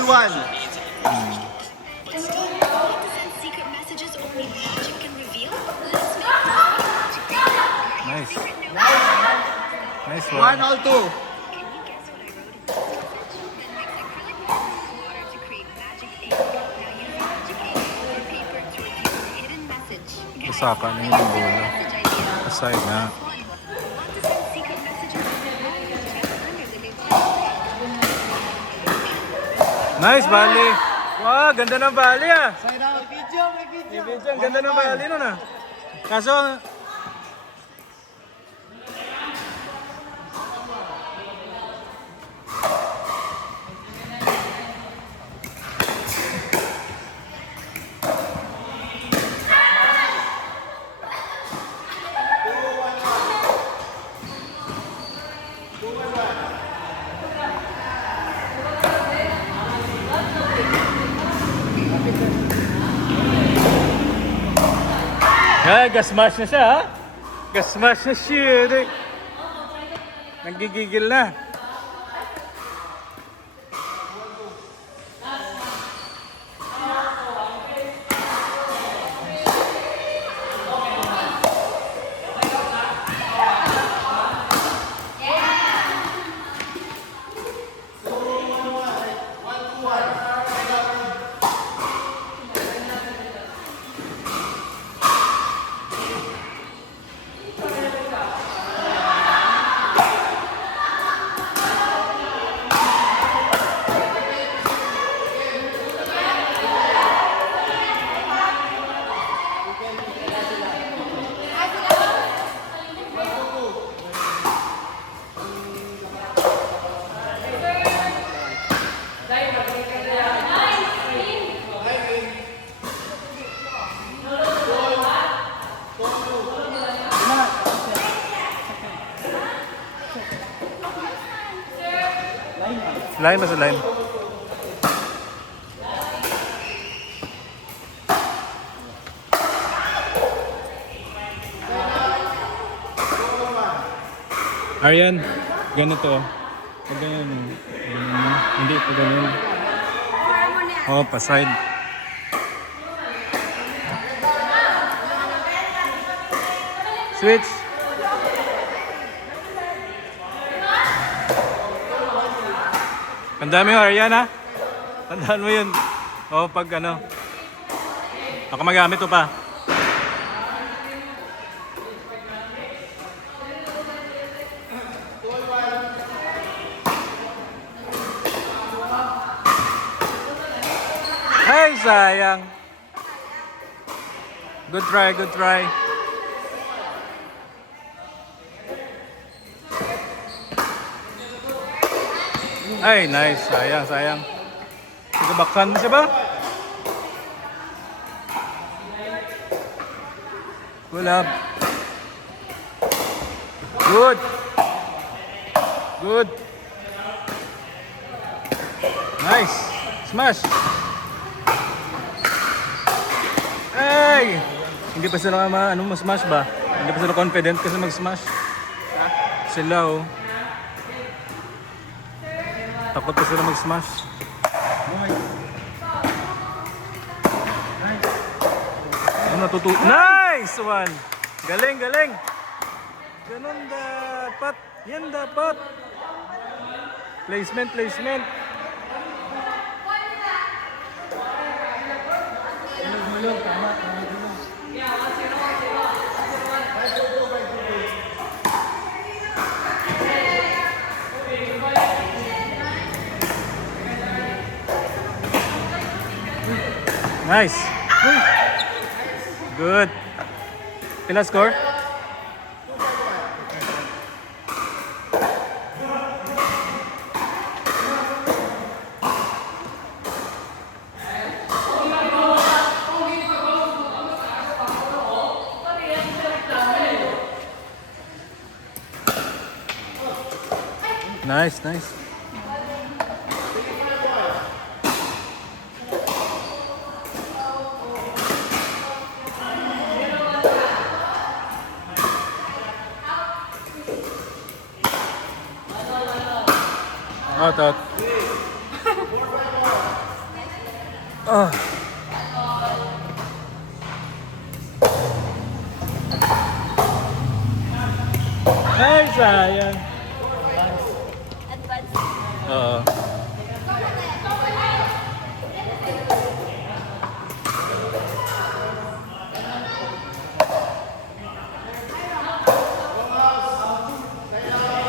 Final one. Nice. Nice one. 1-2. Kasaka na yung bola. Aside na. Nice, Bali. Wow, ganda ng Bali ah. May video. May video, ang ganda ng Bali nun ah. Kaso, ay, gas-mash na siya ha? Gas-mash na siya. Nanggigigil na. Line na sa line. Aryan, ganito. Pag ganyan mo. Hindi, pag ganyan. Oh, pa-side. Switch. Tandaan mo yun, Aryan ha? Tandaan mo yun. O, pag ano. Ako magamit ito pa. Ay, sayang. Good try, good try. Ay, nice. Sayang, sayang. Nagabaksan mo siya ba? Pull up. Good. Good. Nice. Smash. Ay! Hindi pa sila smash ba? Hindi pa sila confident kasi mag-smash. Sila oh. Takot pa sila mag-smash. Nice one! Galing, galing! Ganun dapat. Yan dapat. Placement, placement. Hulog, tama. Nice. Good. Pila score? Nice, nice. Out, out. Ah. Ay, sayang. Advance. Oo.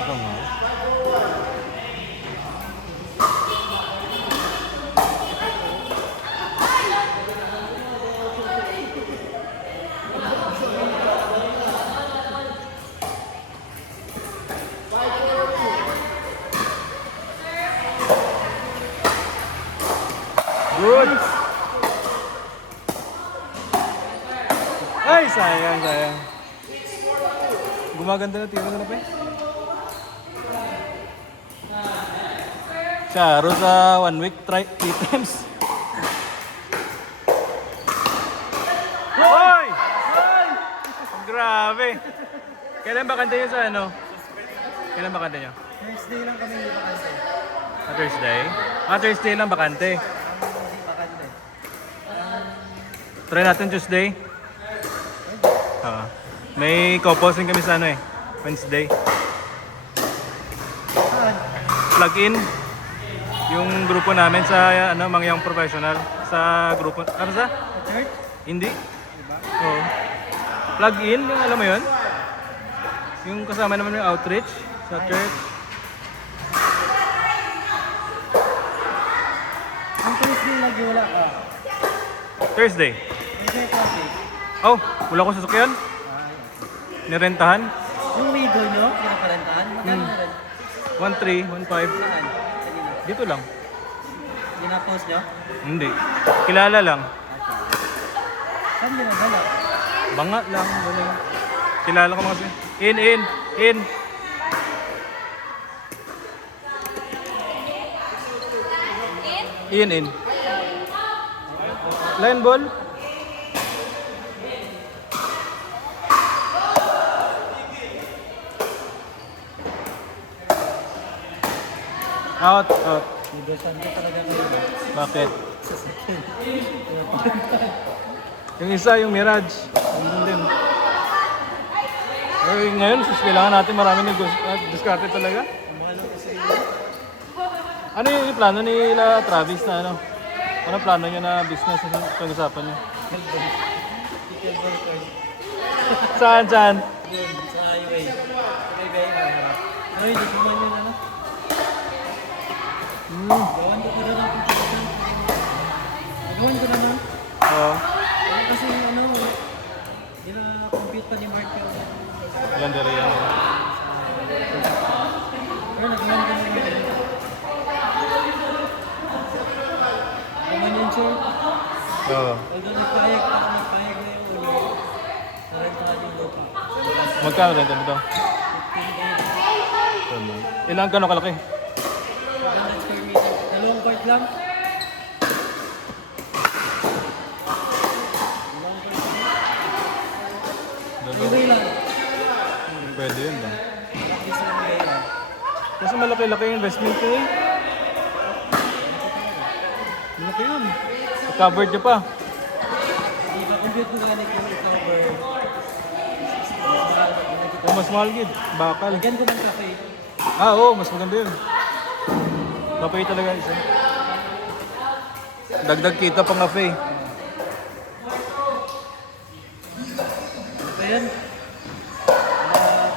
Ito nga. Good. Ay, sayang, sayang. Gumaganda na tira na pa eh. Siya, sa 1 week, try 3 times. Hoy! Grabe. Kailan ba kanta nyo sa ano? Kailan ba kanta nyo? Thursday lang kami hindi bakante. Thursday? Thursday lang bakante. Hindi bakante. Try natin Tuesday. May co-posting kami sa ano eh. Wednesday. Saan? Plug in yung grupo namin sa ano, mga young professional sa grupo. Ano sa? Sa church? Hindi. Oo. Plug in, yung alam mo yun? Yung kasama naman yung outreach sa church. Ang Thursday lagi wala ka. Thursday. Thursday coffee. Oh, wala akong sasakyan. Nirentahan. Yung widow nyo, pinaparentahan, magkano na rin? 1.3, 1.5. Saan? Kanina. Dito lang. Ginapost nyo? Hindi. Kilala lang. Saan ginagala? Banga lang. Ganun. Kilala ko mga kasi. In. In. Line ball. Out. Nidosan ko talaga kayo. Bakit? Yung isa, yung Mirage. Andun din. Ngayon, kailangan natin marami ng discarte talaga. Umalo kasi Ano yung plano nila Travis na ano? Ano plano niya na business na pag-usapan niya? pickleball course. Saan? Yun, sa highway. Sa highway, maharap. Ay, di ko man yun ano. Gawan ko na ng pickleball. Gawan ko na ng. Oo. Kasi ano, hindi na compute pa ni Mark yung Yan, dere yan. pero nagawan ko na rin. Gawan yun, sir. Oo. Although nagpayag na yung ulo, narentahan yung lupa. Magkano rin dito? 15,000. Ilang gano'ng kalaki? 500 square meter. Dalawang part lang. Highway lang. Pwede yun ba? Practice lang highway lang. Kasi malaki-laki yung investment ko eh. Malaki yun. Covered niya pa. Hindi ba compute ko ganit yung i-cover. Yung mas mahal yun. Bakal. Lagyan ko ng cafe. Oo, mas maganda yun. Kapay talaga isa. Dagdag kita pang cafe. Ito yan.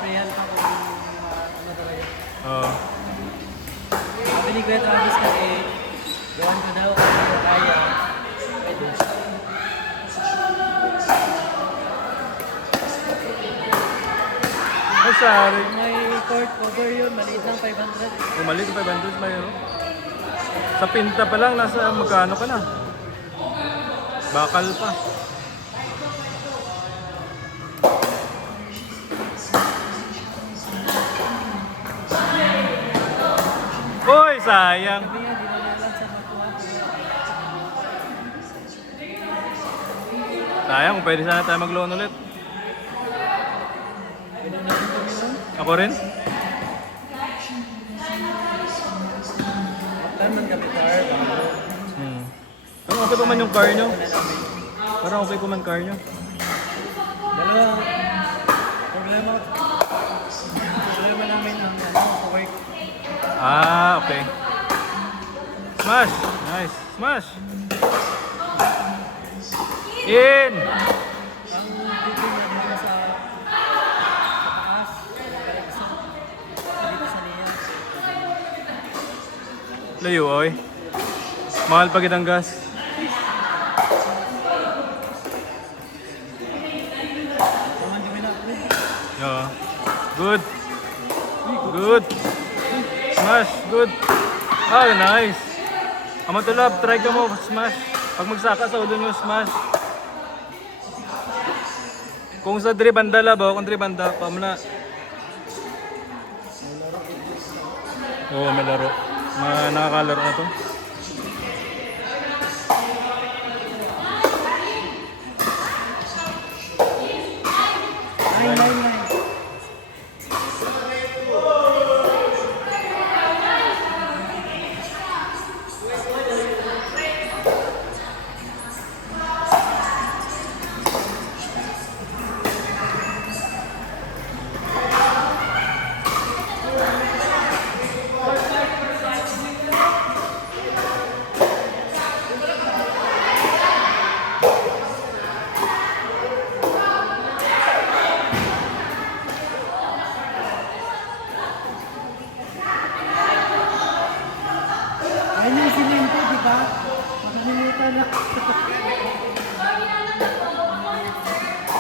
Prayan pa kung ano talaga. Oo. Sabi ni Kuya Travis kasi, gawan ko daw kung ano kaya. Pwede. Ay, sorry. Kung may court cover yun, maliit lang 500. Umalit 500 ba yun? Sa pinta pa lang, nasa magkano ka na? Bakal pa. Uy, sayang. Sabi nga, di na lang sa makuha. Sayang, kung pwede sana tayo mag-loan ulit. Pwede natin kami nun. Ako rin? After man kami car, bago. Okay okay pa man yung car nyo. Parang okay pa man car nyo. Dalawa, problema namin ang work. Ah, okay. Smash! Nice. Smash! In! Ang titing na dito sa taas, dito sa niya. Layo, oy. Mahal pa kitang gas. Taman kami na. Yeah. Good. Good. Smash. Good. Ah, nice. Amatulab, try ka mo. Smash. Pag magsaka sa ulo nyo, smash. Kung sa diri banda labo, kung diri banda, pamuna. Oo, may laro. Nakakalaro na to.